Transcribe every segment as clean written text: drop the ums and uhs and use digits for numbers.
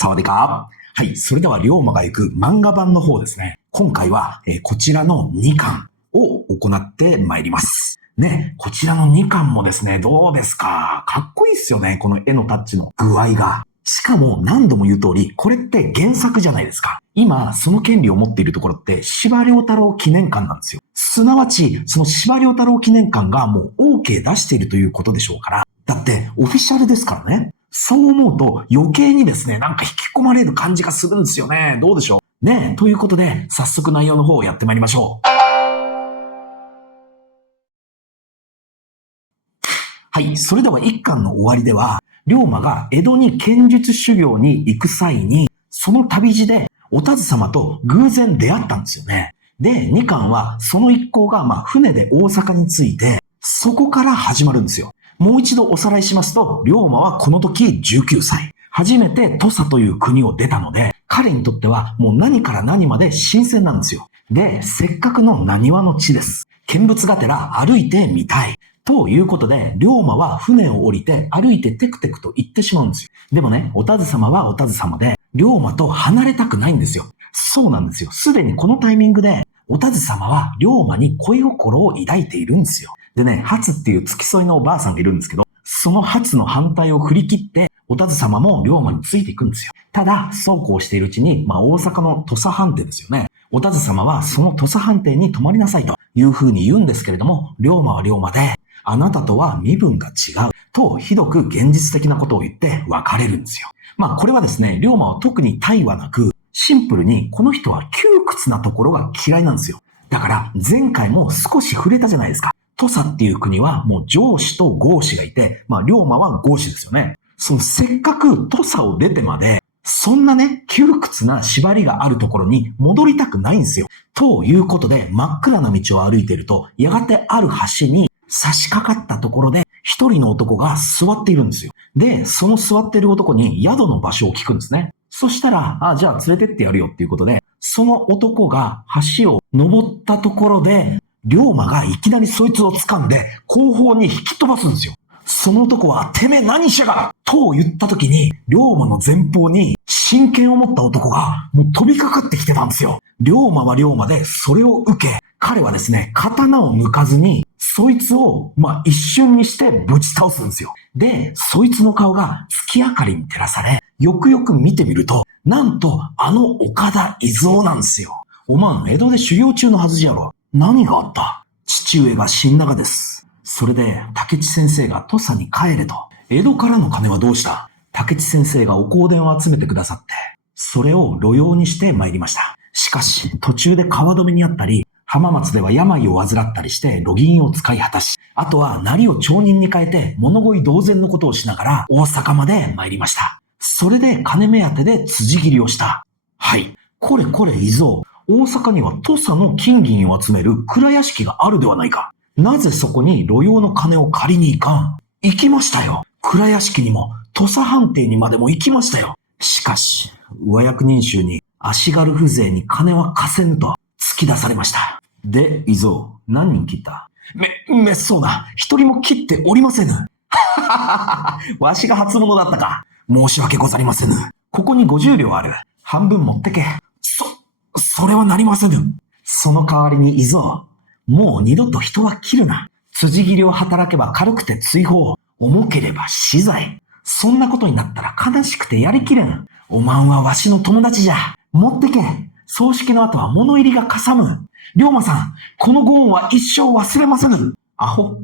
サワディカー。はい。それでは、龍馬が行く漫画版の方ですね。今回は、こちらの2巻を行ってまいります。ね、こちらの2巻もですね、どうですか？かっこいいっすよね。この絵のタッチの具合が。しかも何度も言う通り、これって原作じゃないですか。今、その権利を持っているところって、司馬遼太郎記念館なんですよ。すなわち、その司馬遼太郎記念館がもう OK 出しているということでしょうから。だって、オフィシャルですからね。そう思うと余計にですね、なんか引き込まれる感じがするんですよね。どうでしょうね。ということで、早速内容の方をやってまいりましょう。はい。それでは一巻の終わりでは、龍馬が江戸に剣術修行に行く際に、その旅路でお田津様と偶然出会ったんですよね。で、二巻はその一行が船で大阪に着いて、そこから始まるんですよ。もう一度おさらいしますと、龍馬はこの時19歳。初めて土佐という国を出たので、彼にとってはもう何から何まで新鮮なんですよ。で、せっかくの浪速の地です。見物がてら歩いてみたい。ということで、龍馬は船を降りて歩いてテクテクと行ってしまうんですよ。でもね、お田津様はお田津様で、龍馬と離れたくないんですよ。そうなんですよ。すでにこのタイミングで、お田津様は龍馬に恋心を抱いているんですよ。でね、初っていう付き添いのおばあさんがいるんですけど、その初の反対を振り切って、お田津様も龍馬についていくんですよ。ただ、そうこうしているうちに、大阪の土佐藩邸ですよね。お田津様はその土佐藩邸に泊まりなさいというふうに言うんですけれども、龍馬は龍馬で、あなたとは身分が違うとひどく現実的なことを言って別れるんですよ。これはですね、龍馬は特に対はなく、シンプルにこの人は窮屈なところが嫌いなんですよ。だから前回も少し触れたじゃないですか。土佐っていう国はもう上司と豪士がいて、龍馬は豪士ですよね。そのせっかく土佐を出てまで、そんなね、窮屈な縛りがあるところに戻りたくないんですよ。ということで、真っ暗な道を歩いていると、やがてある橋に差し掛かったところで、一人の男が座っているんですよ。で、その座っている男に宿の場所を聞くんですね。そしたら、じゃあ連れてってやるよっていうことで、その男が橋を登ったところで、龍馬がいきなりそいつを掴んで、後方に引き飛ばすんですよ。その男は、てめえ何しやがと言った時に、龍馬の前方に真剣を持った男がもう飛びかかってきてたんですよ。龍馬は龍馬でそれを受け、彼はですね、刀を抜かずに、そいつを、一瞬にしてぶち倒すんですよ。で、そいつの顔が月明かりに照らされ、よくよく見てみると、なんとあの岡田伊蔵なんですよ。おまん、江戸で修行中のはずじゃろ。何があった？父上が死んだがです。それで、竹地先生が土佐に帰れと。江戸からの金はどうした？竹地先生がお香典を集めてくださって、それを路用にして参りました。しかし、途中で川止めにあったり、浜松では病を患ったりして路銀を使い果たし、あとは成を町人に変えて物乞い同然のことをしながら大阪まで参りました。それで金目当てで辻切りをした。はい。これ伊蔵。大阪には土佐の金銀を集める蔵屋敷があるではないか。なぜそこに路用の金を借りに行かん？行きましたよ。蔵屋敷にも土佐藩邸にまでも行きましたよ。しかし、上役人衆に足軽風情に金は貸せぬと突き出されました。で、伊蔵、何人切った？めっそうな、一人も切っておりませぬ。わしが初物だったか。申し訳ござりませぬ。ここに50両ある。半分持ってけ。それはなりませぬ。その代わりに伊蔵、もう二度と人は切るな。辻切りを働けば軽くて追放。重ければ死罪。そんなことになったら悲しくてやりきれん。おまんはわしの友達じゃ。持ってけ。葬式の後は物入りがかさむ。龍馬さん、このご恩は一生忘れませぬ。アホ。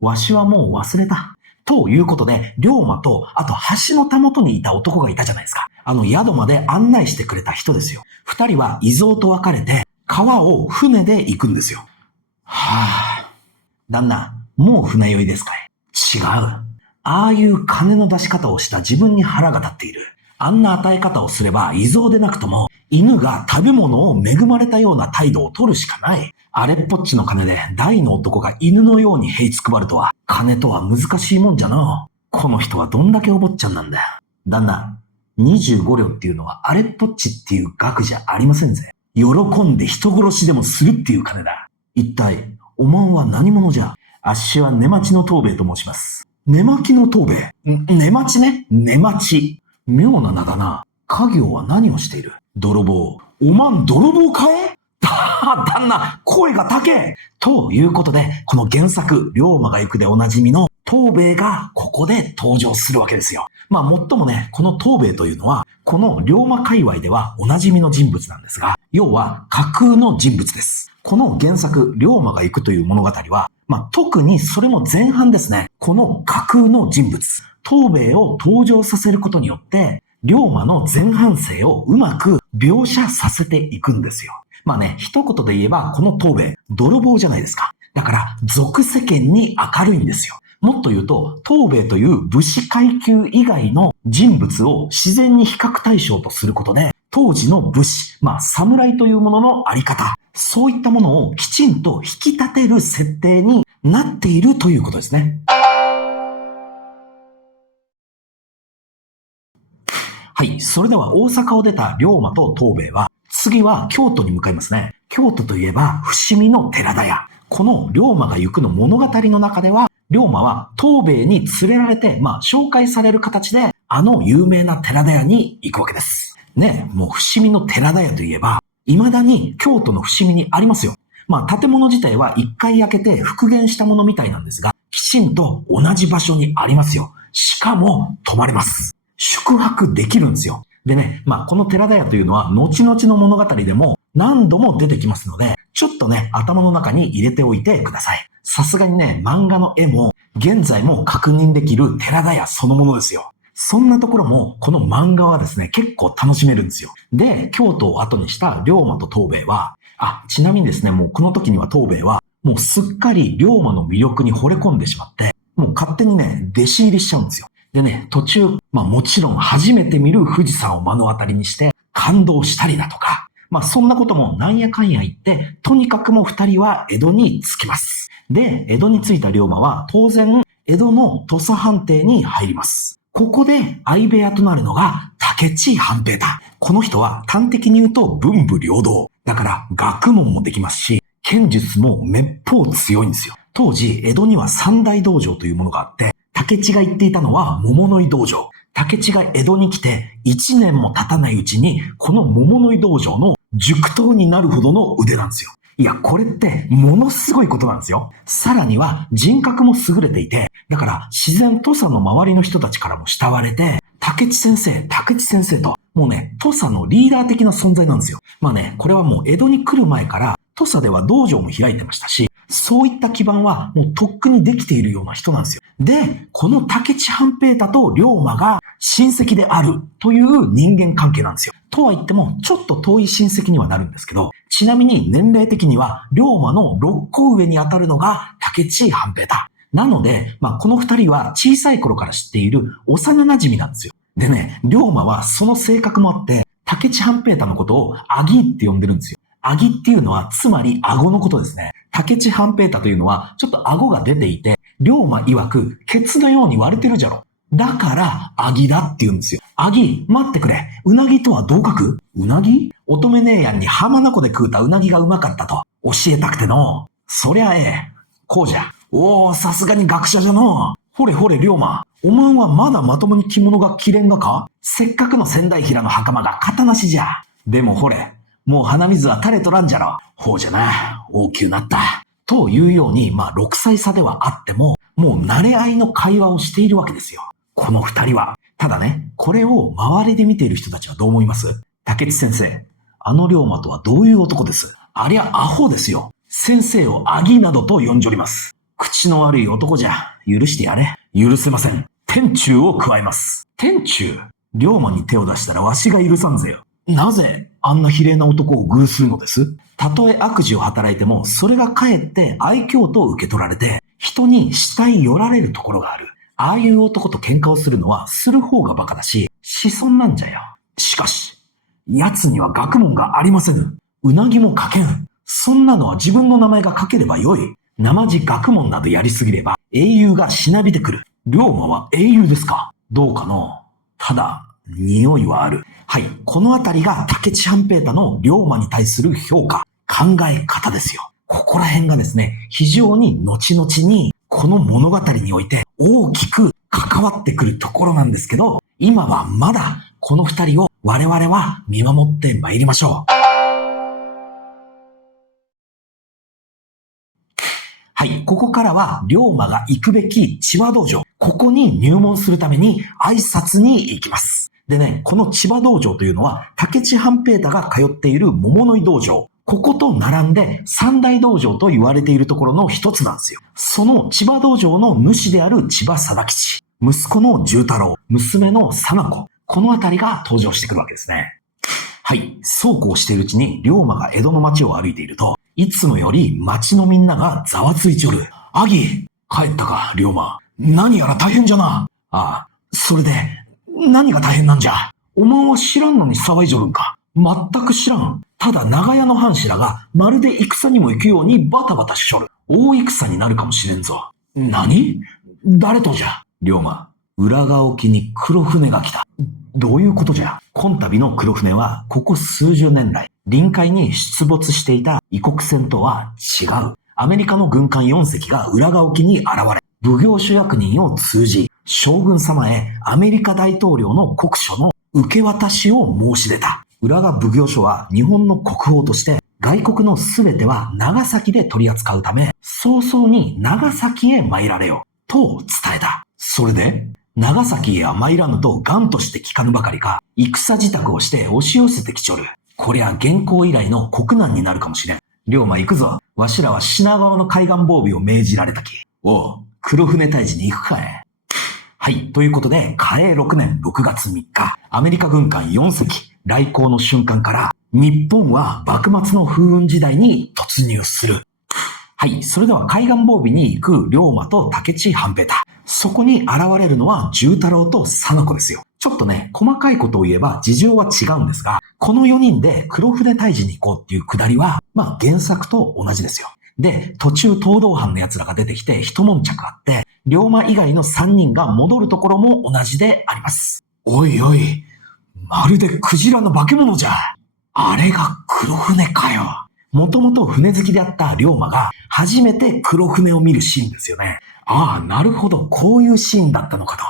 わしはもう忘れた。ということで、龍馬と、あと橋のたもとにいた男がいたじゃないですか。宿まで案内してくれた人ですよ。二人は伊蔵と別れて、川を船で行くんですよ。旦那、もう船酔いですかい？違う。ああいう金の出し方をした自分に腹が立っている。あんな与え方をすれば、伊蔵でなくとも、犬が食べ物を恵まれたような態度を取るしかない。あれっぽっちの金で大の男が犬のようにへいつくばるとは、金とは難しいもんじゃの。この人はどんだけお坊ちゃんなんだよ。旦那、25両っていうのはあれっぽっちっていう額じゃありませんぜ。喜んで人殺しでもするっていう金だ。一体、おまんは何者じゃ？あっしは寝待ちの藤兵衛と申します。寝巻きの藤兵衛？寝待ちね。寝待ち。妙な名だな。家業は何をしている？泥棒。おまん泥棒かえ？旦那、声が高えということで、この原作、龍馬が行くでおなじみの東兵衛がここで登場するわけですよ。もっともね、この東兵衛というのは、この龍馬界隈ではおなじみの人物なんですが、要は架空の人物です。この原作、龍馬が行くという物語は、特にそれも前半ですね、この架空の人物、東兵衛を登場させることによって、龍馬の前半生をうまく描写させていくんですよ。一言で言えば、この東兵衛、泥棒じゃないですか。だから、俗世間に明るいんですよ。もっと言うと、東兵衛という武士階級以外の人物を自然に比較対象とすることで、当時の武士、侍というもののあり方、そういったものをきちんと引き立てる設定になっているということですね。はい。それでは大阪を出た龍馬と東兵衛は、次は京都に向かいますね。京都といえば、伏見の寺田屋。この龍馬が行くの物語の中では、龍馬は東兵衛に連れられて、紹介される形で、あの有名な寺田屋に行くわけです。ね、もう伏見の寺田屋といえば、未だに京都の伏見にありますよ。建物自体は一回焼けて復元したものみたいなんですが、きちんと同じ場所にありますよ。しかも、泊まれます。宿泊できるんですよ。でね、この寺田屋というのは、後々の物語でも何度も出てきますので、ちょっとね、頭の中に入れておいてください。さすがにね、漫画の絵も、現在も確認できる寺田屋そのものですよ。そんなところも、この漫画はですね、結構楽しめるんですよ。で、京都を後にした龍馬と東兵衛は、ちなみにですね、もうこの時には東兵衛は、もうすっかり龍馬の魅力に惚れ込んでしまって、もう勝手にね、弟子入りしちゃうんですよ。でね、途中、もちろん初めて見る富士山を目の当たりにして感動したりだとか、そんなこともなんやかんや言って、とにかくもう二人は江戸に着きます。で、江戸に着いた龍馬は当然、江戸の土佐藩邸に入ります。ここで相部屋となるのが武市半平太。この人は端的に言うと文武両道。だから学問もできますし、剣術もめっぽう強いんですよ。当時、江戸には三大道場というものがあって、武市が言っていたのは桃の井道場。武市が江戸に来て1年も経たないうちに、この桃の井道場の塾頭になるほどの腕なんですよ。いや、これってものすごいことなんですよ。さらには人格も優れていて、だから自然土佐の周りの人たちからも慕われて、武市先生と、もうね、土佐のリーダー的な存在なんですよ。これはもう江戸に来る前から土佐では道場も開いてましたし、そういった基盤はもうとっくにできているような人なんですよ。で、この武市半平太と龍馬が親戚であるという人間関係なんですよ。とは言っても、ちょっと遠い親戚にはなるんですけど、ちなみに年齢的には龍馬の6個上にあたるのが武市半平太。なので、この二人は小さい頃から知っている幼馴染なんですよ。でね、龍馬はその性格もあって、武市半平太のことをアギーって呼んでるんですよ。アギっていうのはつまり顎のことですね。武市半平太というのはちょっと顎が出ていて、龍馬曰くケツのように割れてるじゃろ。だからアギだって言うんですよ。アギ、待ってくれ。うなぎとはどう書く？うなぎ？乙女姉やんに浜名湖で食うたうなぎがうまかったと教えたくての。そりゃええ。こうじゃ。おー、さすがに学者じゃの。ほれほれ龍馬。おまんはまだまともに着物が着れんがか？せっかくの仙台平の袴が型なしじゃ。でもほれ。もう鼻水は垂れとらんじゃろ。ほうじゃな。大きゅうなった。というように、6歳差ではあっても、もう慣れ合いの会話をしているわけですよ。この二人は。ただね、これを周りで見ている人たちはどう思います？武市先生、あの龍馬とはどういう男です？ありゃアホですよ。先生をアギなどと呼んじょります。口の悪い男じゃ。許してやれ。許せません。天誅を加えます。天誅？龍馬に手を出したらわしが許さんぜよ。なぜあんな比例な男を偶するのです？たとえ悪事を働いても、それがかえって愛嬌と受け取られて、人に慕い寄られるところがある。ああいう男と喧嘩をするのは、する方が馬鹿だし、子孫なんじゃよ。しかし、奴には学問がありませぬ。うなぎも書けん。そんなのは自分の名前が書ければよい。生地学問などやりすぎれば、英雄がしなびてくる。龍馬は英雄ですか？どうかの。ただ、匂いはある。はい。このあたりが武市半平太の龍馬に対する評価、考え方ですよ。ここら辺がですね、非常に後々にこの物語において大きく関わってくるところなんですけど、今はまだこの二人を我々は見守って参りましょう。はい、ここからは龍馬が行くべき千葉道場。ここに入門するために挨拶に行きます。でね、この千葉道場というのは武智半平太が通っている桃の井道場。ここと並んで三大道場と言われているところの一つなんですよ。その千葉道場の主である千葉貞吉、息子の重太郎、娘の佐奈子、このあたりが登場してくるわけですね。はい、そうこうしているうちに龍馬が江戸の街を歩いていると、いつもより町のみんながざわついちょる。アギ、帰ったか、龍馬。何やら大変じゃな。ああ、それで、何が大変なんじゃ。おまんは知らんのに騒いじょるんか。全く知らん。ただ長屋の藩士らがまるで戦にも行くようにバタバタしちょる。大戦になるかもしれんぞ。何？誰とじゃ。龍馬、浦賀沖に黒船が来た。どういうことじゃ。今度の黒船はここ数十年来臨海に出没していた異国船とは違う。アメリカの軍艦4隻が浦賀沖に現れ、奉行所役人を通じ、将軍様へアメリカ大統領の国書の受け渡しを申し出た。浦賀奉行所は日本の国宝として外国のすべては長崎で取り扱うため、早々に長崎へ参られよ、と伝えた。それで、長崎へは参らぬと頑として聞かぬばかりか、戦支度をして押し寄せてきちょる。こりゃ元寇以来の国難になるかもしれん。龍馬行くぞ。わしらは品川の海岸防備を命じられたき。おう、黒船退治に行くかい。はい、ということで、嘉永6年6月3日、アメリカ軍艦4隻来航の瞬間から、日本は幕末の風雲時代に突入する。はい、それでは海岸防備に行く龍馬と武智半平太。そこに現れるのは重太郎と佐奈子ですよ。ちょっとね、細かいことを言えば事情は違うんですが、この4人で黒船退治に行こうっていうくだりは、原作と同じですよ。で、途中東道藩の奴らが出てきて一悶着あって、龍馬以外の3人が戻るところも同じであります。おいおい、まるでクジラの化け物じゃ。あれが黒船かよ。もともと船好きであった龍馬が初めて黒船を見るシーンですよね。ああ、なるほど、こういうシーンだったのかと。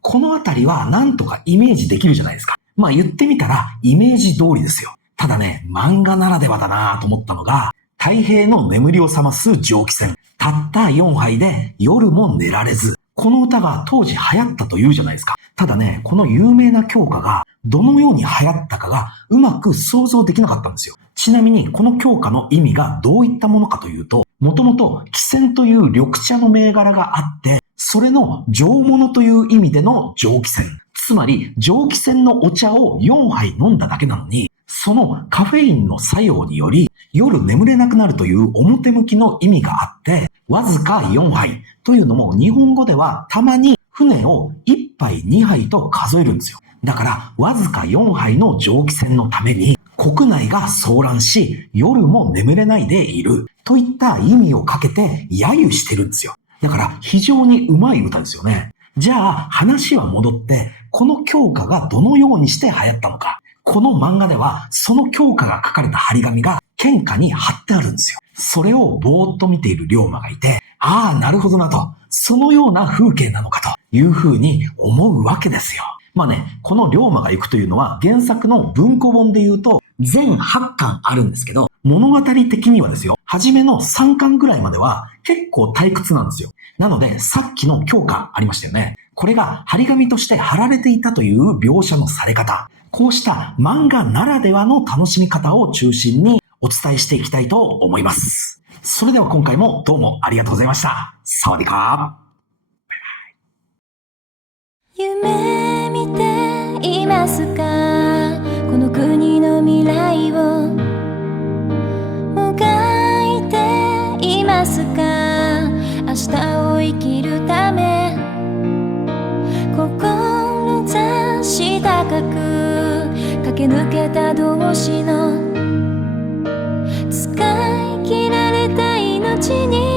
このあたりはなんとかイメージできるじゃないですか。言ってみたらイメージ通りですよ。ただね、漫画ならではだなと思ったのが、太平の眠りを覚ます蒸気船。たった4杯で夜も寝られず。この歌が当時流行ったというじゃないですか。ただね、この有名な教科がどのように流行ったかがうまく想像できなかったんですよ。ちなみにこの教科の意味がどういったものかというと、もともと喜泉という緑茶の銘柄があって、それの上物という意味での蒸気泉。つまり蒸気泉のお茶を4杯飲んだだけなのに、そのカフェインの作用により夜眠れなくなるという表向きの意味があって、わずか4杯というのも日本語ではたまに船を1杯2杯と数えるんですよ。だからわずか4杯の蒸気船のために国内が騒乱し夜も眠れないでいるといった意味をかけて揶揄してるんですよ。だから非常にうまい歌ですよね。じゃあ話は戻ってこの教科がどのようにして流行ったのか。この漫画ではその教科が書かれた張り紙が剣下に貼ってあるんですよ。それをぼーっと見ている龍馬がいて、ああ、なるほどなと、そのような風景なのかというふうに思うわけですよ。この龍馬が行くというのは原作の文庫本で言うと全8巻あるんですけど、物語的にはですよ、初めの3巻ぐらいまでは結構退屈なんですよ。なのでさっきの教科ありましたよね。これが張り紙として貼られていたという描写のされ方。こうした漫画ならではの楽しみ方を中心にお伝えしていきたいと思います。それでは今回もどうもありがとうございました。サワディカー。夢見ていますか？この国の未来をもがいていますか？明日を生きるため志高く駆け抜けた同士の使い切られた命に